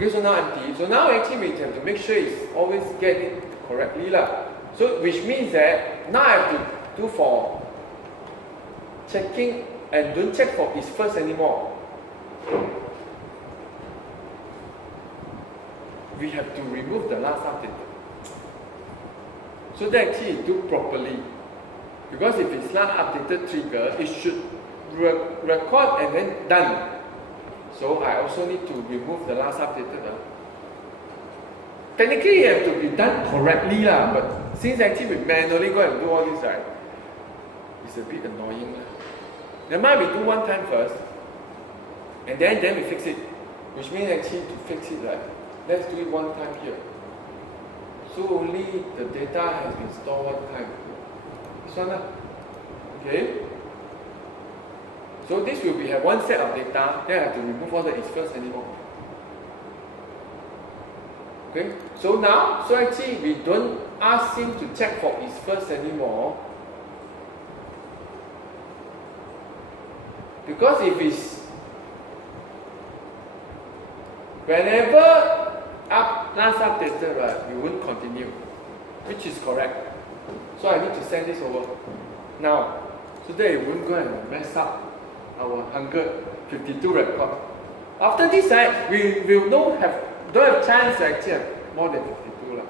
Okay, so now empty. So now actually we have to make sure it's always get it correctly lah. So which means that now I have to do for checking and don't check for is first anymore. We have to remove the last updated. So that actually do properly. Because if it's last updated trigger, it should record and then done. So I also need to remove the last updated. Technically it have to be done correctly lah, but since actually we manually go and do all this, right, it's a bit annoying lah. Never mind, we do one time first, and then we fix it. Which means actually to fix it, right, let's do it one time here. So only the data has been stored one time. This one lah. Okay. So this will be have one set of data, then I have to remove all the is first anymore. Okay, so now, so actually we don't ask him to check for is first anymore. Because if it's whenever last updated, right, we won't continue, which is correct. So I need to send this over now, so that it won't go and mess up our 152 record. After this, right, we will don't have chance to actually have more than 52 lah.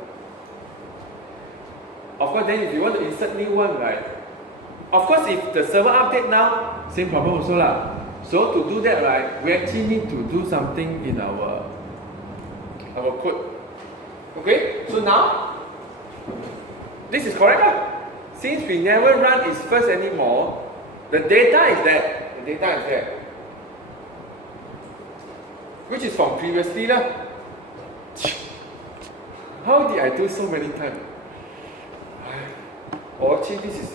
Of course, then if you want to insert new one, right? Of course, if the server update now, same problem also lah. So to do that, right, we actually need to do something in our code. Okay, so now this is correct lah. Since we never run is first anymore, the data is there. The data is there, which is from previously lah. How did I do so many times? Or actually this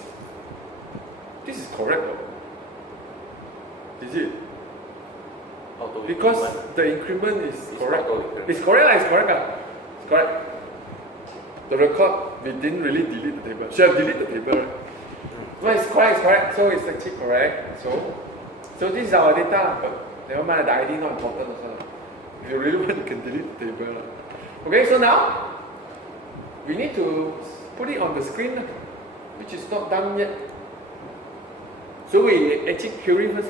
is correct though. Is it? Because the increment is correct. It's correct lah, it's correct lah. It's correct. The record, we didn't really delete the table. Should have deleted the table, right? Well, it's correct, so it's actually correct. So this is our data, but never mind, the ID not important also. If you really want, you can delete the table. Okay, so now we need to put it on the screen, which is not done yet. So we actually query first.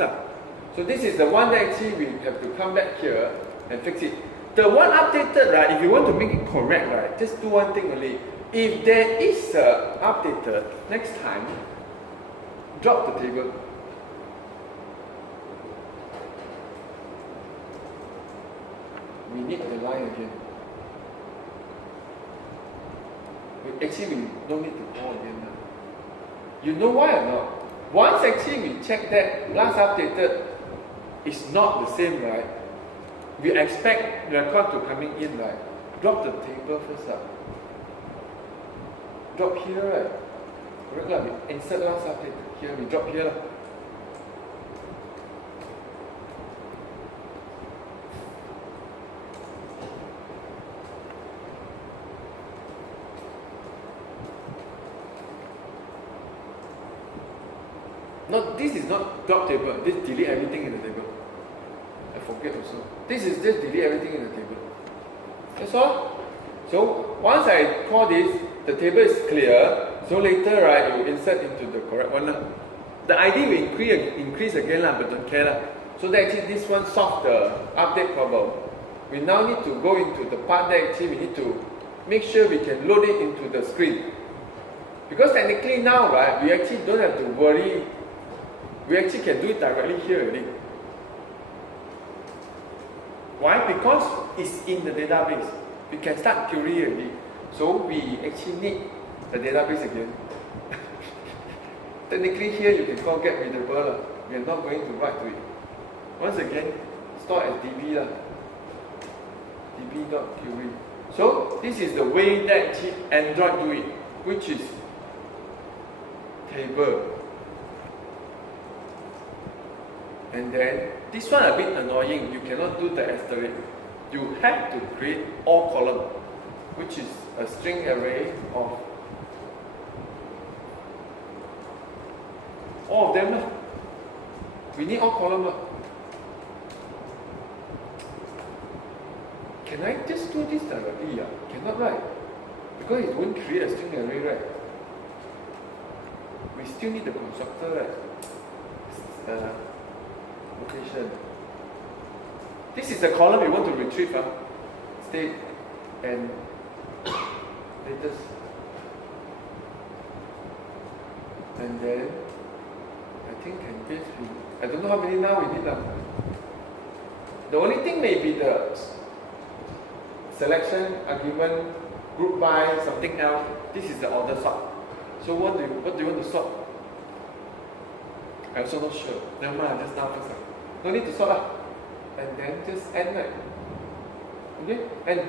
So this is the one that actually we have to come back here and fix it. The one updated, right, if you want to make it correct, right, just do one thing only. If there is a updated, next time, drop the table. We need the line again. Actually, we don't need to call again now. You know why or not? Once actually we check that last updated is not the same, right? We expect record to coming in, right? Drop the table first up. Drop here, right? Correct lah. We insert last updated here. We drop here. No, this is not drop table. This delete everything in the table. I forget also. This is just delete everything in the table. That's all. So once I call this, the table is clear. So later, right, you insert into the correct one. The ID will increase again, but don't care. So that actually this one solved the update problem. We now need to go into the part that actually we need to make sure we can load it into the screen. Because technically now, right, we actually don't have to worry. We actually can do it directly here already. Why? Because it's in the database. We can start query already. So we actually need the database again. Technically here you can call get readable. We are not going to write to it. Once again, store as db db.query. So this is the way that Android do it, which is table. And then this one a bit annoying. You cannot do the asterisk. You have to create all column, which is a string array of all of them. We need all column. can I just do this directly? Cannot, right? Because it won't create a string array, right? We still need the constructor, right? Location. This is the column we want to retrieve, state and latest. And then I think can paste. I don't know how many now we need now. The only thing may be the selection, argument, group by, something else. This is the order sort. So what do you want to sort? I also not sure. Never mind, just now first. No need to sort. And then just end, right? Okay? And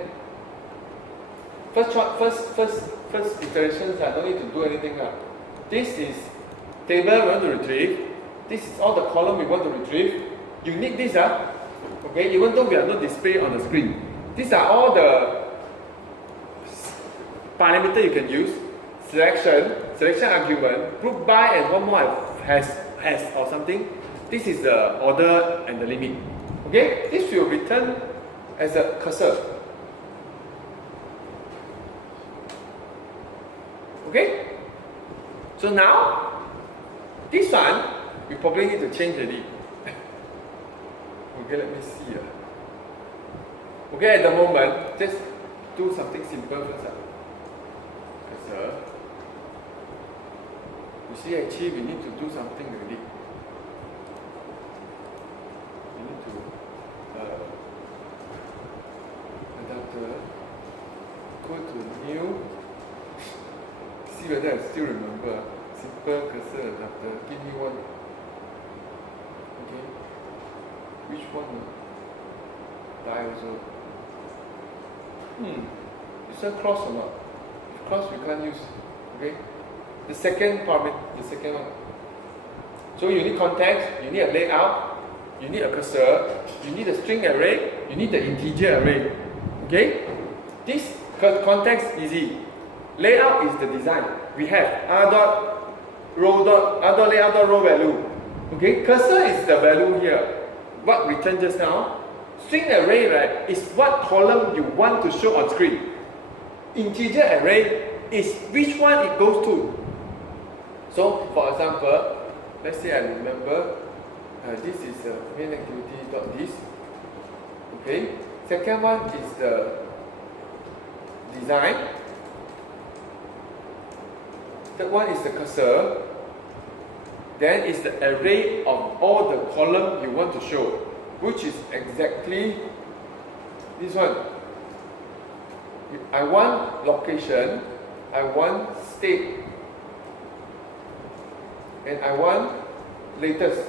first iterations, I don't need to do anything. This is table we want to retrieve. This is all the column we want to retrieve. You need this, okay? Even though we are not displayed on the screen. These are all the parameter you can use. Selection argument, group by, and one more has or something. This is the order and the limit. Okay? This will return as a cursor. Okay? So now, this one, we probably need to change already. Okay, let me see. Okay, at the moment, just do something simple first. Cursor. You see, actually, we need to do something already. We need to adapter, go to new. See whether I still remember. Simple cursor adapter. Give me one. Okay. Which one? Die also. This one cross or not? If cross, we can't use. Okay. The second parameter, the second one. So you need context, you need a layout, you need a cursor, you need a string array, you need the integer array. Okay? This context easy. Layout is the design. We have r dot layout dot row value. Okay? Cursor is the value here. What returned just now? String array, right, is what column you want to show on screen. Integer array is which one it goes to. So, for example, let's say I remember this is main activity dot this. Okay. Second one is the design. Third one is the cursor. Then is the array of all the column you want to show, which is exactly this one. I want location, I want state, and I want latest.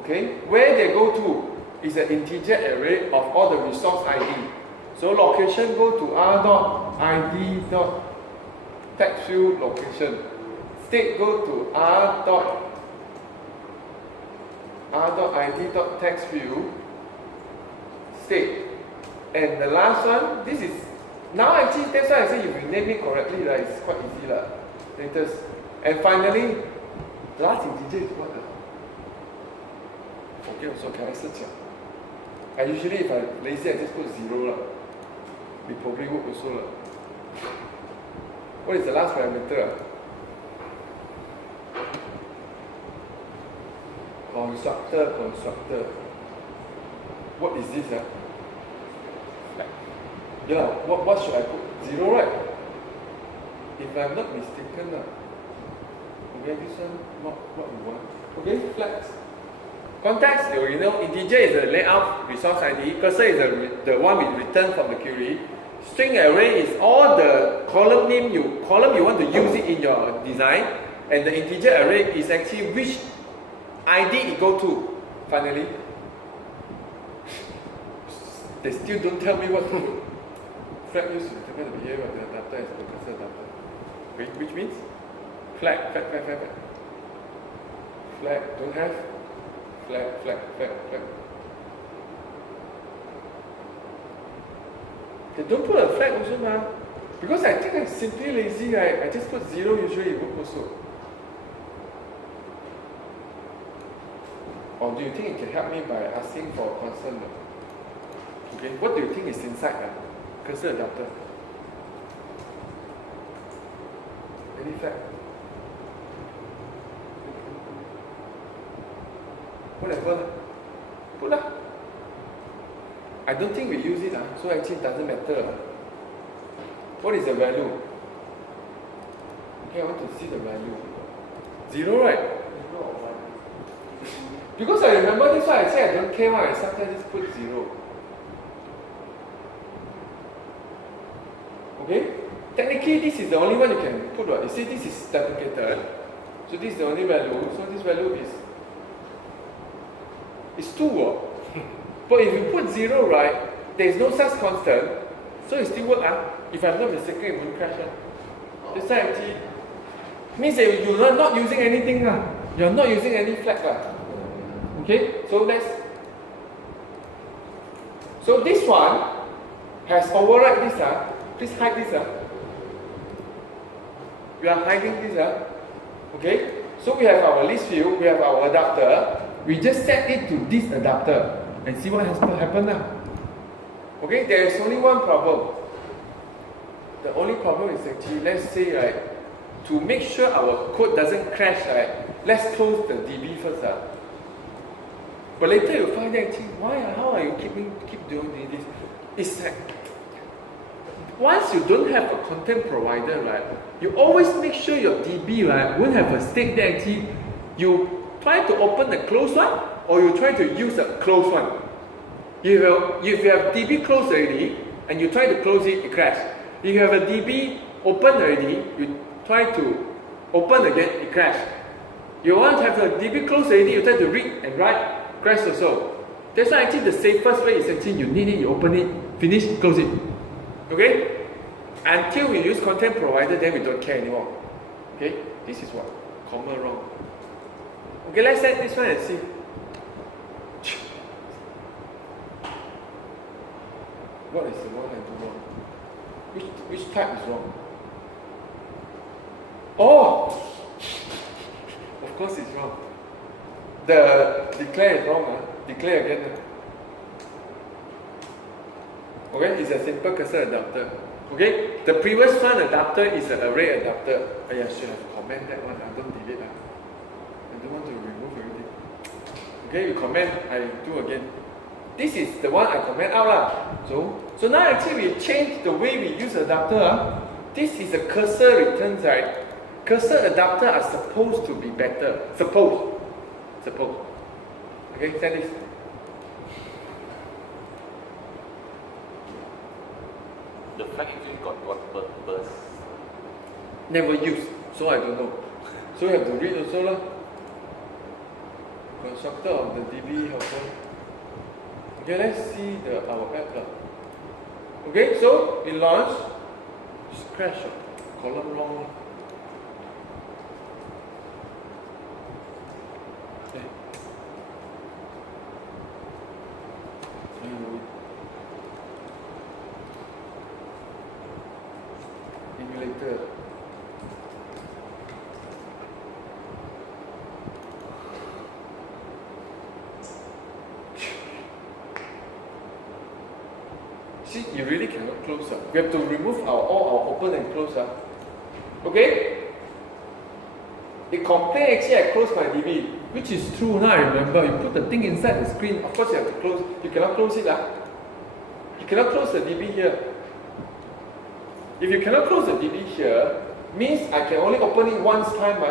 Okay, where they go to is an integer array of all the resource ID. So location go to r dot id dot text field location. State go to r dot id dot text field state. And the last one, this is now actually that's why I say if you name it correctly, right, it's quite easy lah. Latest. And finally, the last integer is what? Okay, so can I search? I usually if I lazy I just put 0 lah. It probably work also lah. What is the last parameter? Constructor. What is this? Yeah, what should I put? 0, right? If I'm not mistaken. Okay, this one, not what we want. Okay, flags. Context, you know, integer is the layout resource ID. Cursor is the one we return from the query. String array is all the column you want to use it in your design. And the integer array is actually which ID it go to. Finally, they still don't tell me what to do. Flag used to determine the behavior of the adapter as the cursor adapter. Which means flag. Flag, don't have. Flag. They don't put a flag also, man. Because I think I'm simply lazy, right? I just put 0 usually it work also. Or do you think it can help me by asking for a constant? Okay, what do you think is inside cursor adapter? Any fact? Whatever. Put lah. I don't think we use it, so actually it doesn't matter. What is the value? Okay, I want to see the value. 0, right? Because I remember this one, I say I don't care why I sometimes just put 0. Okay? Technically, this is the only one you can put. You see, this is deprecated. So this is the only value. So this value is 2. But if you put 0, right, there is no such constant. So it still work. If I'm not mistaken, it won't crash. This time actually means that you are not using anything. You're not using any flag. Okay, so this one has override this. Please hide this. We are hiding this. Okay, so we have our list field, we have our adapter. We just set it to this adapter and see what has happened now. Okay, there is only one problem. The only problem is actually, let's say, right, to make sure our code doesn't crash, right, let's close the DB first. But later you'll find that actually, how are you keep doing this? It's like, once you don't have a content provider, right, you always make sure your DB, right, won't have a state that actually you try to open the closed one or you try to use a closed one. If you have DB closed already and you try to close it, it crashes. If you have a DB open already, you try to open again, it crashes. You want to have a DB closed already, you try to read and write, crash also. That's why actually the safest way is actually you need it, you open it, finish, close it. Okay? Until we use content provider, then we don't care anymore. Okay? This is what? Comma wrong. Okay, let's set this one and see. What is the one I do wrong? Which type is wrong? Oh! Of course it's wrong. The declare is wrong. Declare again. Okay, it's a simple cursor adapter. Okay, the previous one adapter is an array adapter. I should have comment that one. I don't delete. I don't want to remove everything. Okay, you comment, I do again. This is the one I comment out. So now actually we change the way we use adapter. This is a cursor returns, right? Cursor adapter are supposed to be better. Suppose. Okay, send this. The flag actually got what purpose? Never use, so I don't know. So you have to read also. Constructor of the DB helper. Okay, let's see our app. Okay, so we launch. Just crash. Column wrong. Okay. Emulator. See, you really cannot close. We have to remove all our open and close. Okay? It complains actually I close my DB, which is true now. I remember you put the thing inside the screen. Of course you have to close. You cannot close it. You cannot close the DB here. If you cannot close the DB here, means I can only open it once time.